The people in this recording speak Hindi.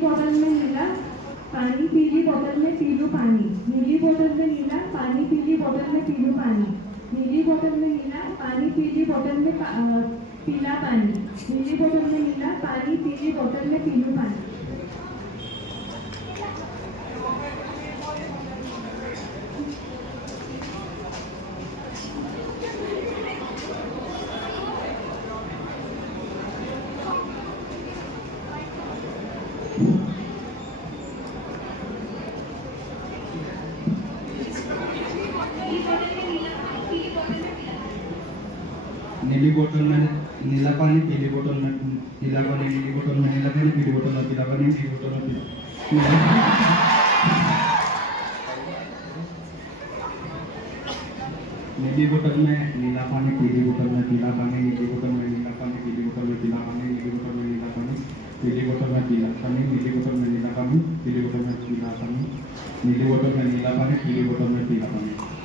बोतल में नीला पानी, पीली बोतल में पीलू पानी, नीली बोतल में नीला पानी, पीली बोतल में पीलू पानी, नीली बोतल में नीला पानी, पीली बोतल में पीला पानी, नीली बोतल में नीला पानी, पीली बोतल में पीलू पानी। नीली बोतल में नीला पानी, पीली बोतल में पीला पानी, नीली बोतल में नीला पानी, पीली बोतल में पीला पानी, पीली बोतल में नीली बोतल में नीला पानी, पीली बोतल में पीला पानी, नीली बोतल में नीला पानी, पीली बोतल में पीला पानी, नीली बोतल में नीला पानी, पीली बोतल में पीला पानी, नीली बोतल में नीला पानी, पीली बोतल में पीला पानी, नीली बोतल में नीला पानी, पीली बोतल में पीला पानी।